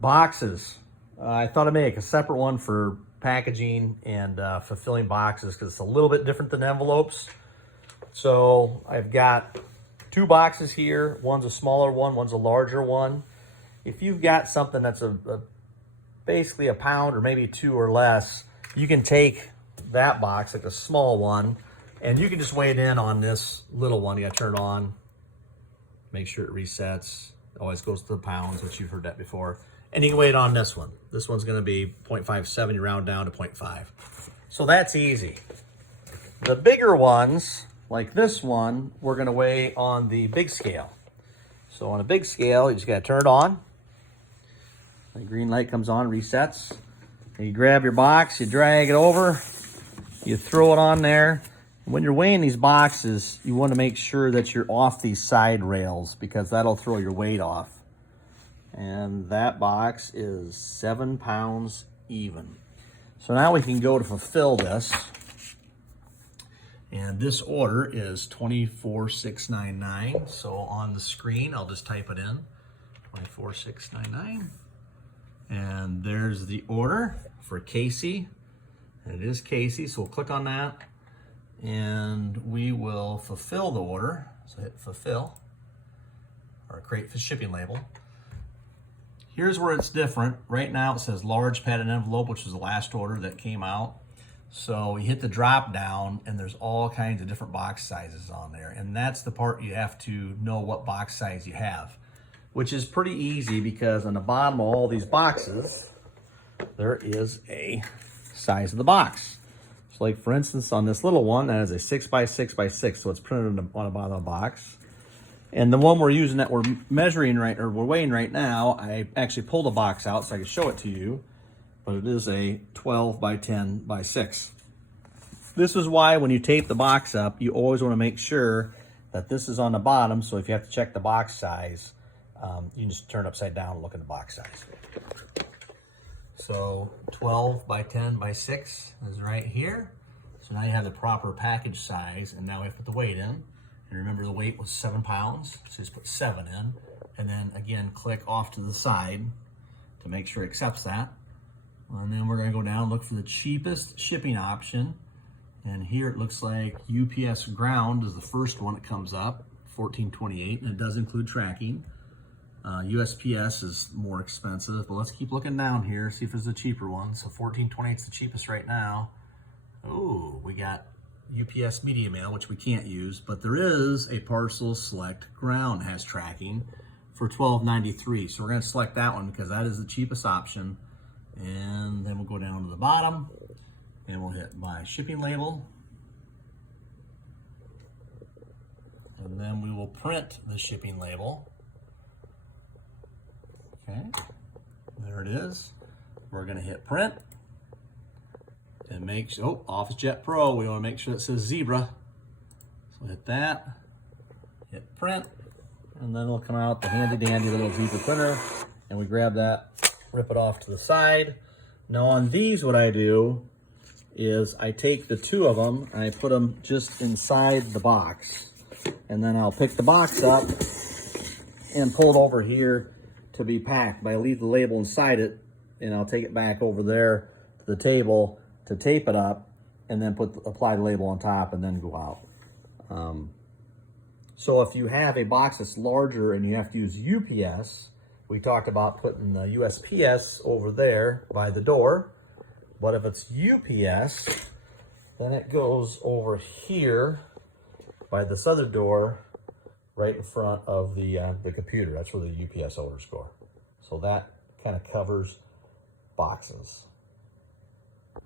Boxes. I thought I'd make a separate one for packaging and fulfilling boxes because it's a little bit different than envelopes. So I've got two boxes here. One's a smaller one, one's a larger one. If you've got something that's basically a pound or maybe two or less, you can take that box, like a small one, and you can just weigh it in on this little one. You gotta turn it on, make sure it resets. It always goes to the pounds, which you've heard that before. And you can weigh it on this one. This one's gonna be 0.57, you round down to 0.5. So that's easy. The bigger ones, like this one, we're gonna weigh on the big scale. So on a big scale, you just gotta turn it on. The green light comes on, resets. And you grab your box, you drag it over, you throw it on there. When you're weighing these boxes, you want to make sure that you're off these side rails because that'll throw your weight off. And that box is 7 pounds even. So now we can go to fulfill this. And this order is 24,699. So on the screen, I'll just type it in, 24,699. And there's the order for Casey. And it is Casey, so we'll click on that. And we will fulfill the order. So hit fulfill, or create the shipping label. Here's where it's different. Right now it says large padded envelope, which was the last order that came out. So you hit the drop down and there's all kinds of different box sizes on there. And that's the part you have to know what box size you have, which is pretty easy because on the bottom of all these boxes, there is a size of the box. So like for instance, on this little one, that is a 6 by 6 by 6. So it's printed on the bottom of the box. And the one we're using that we're measuring right, or we're weighing right now, I actually pulled a box out so I can show it to you, but it is a 12 by 10 by 6. This is why when you tape the box up, you always want to make sure that this is on the bottom. So if you have to check the box size, you can just turn it upside down and look at the box size. So 12 by 10 by 6 is right here. So now you have the proper package size, and now we have to put the weight in. And remember the weight was 7 pounds, so just put 7 in. And then again, click off to the side to make sure it accepts that. And then we're gonna go down and look for the cheapest shipping option. And here it looks like UPS ground is the first one that comes up, $14.28, and it does include tracking. USPS is more expensive, but let's keep looking down here, see if there's a cheaper one. So $14.28 is the cheapest right now. Oh, we got UPS Media Mail, which we can't use, but there is a Parcel Select ground has tracking for $12.93. So we're gonna select that one because that is the cheapest option. And then we'll go down to the bottom and we'll hit buy shipping label. And then we will print the shipping label. Okay, there it is. We're gonna hit print and make sure, oh, OfficeJet Pro, we wanna make sure it says zebra. So hit that, hit print, and then it'll come out the handy dandy little zebra printer, and we grab that, rip it off to the side. Now on these, what I do is I take the two of them and I put them just inside the box, and then I'll pick the box up and pull it over here to be packed. But I leave the label inside it, and I'll take it back over there to the table to tape it up, and then apply the label on top, and then go out. So if you have a box that's larger and you have to use UPS, we talked about putting the USPS over there by the door. But if it's UPS, then it goes over here by this other door, right in front of the computer. That's where the UPS orders go. So that kind of covers boxes.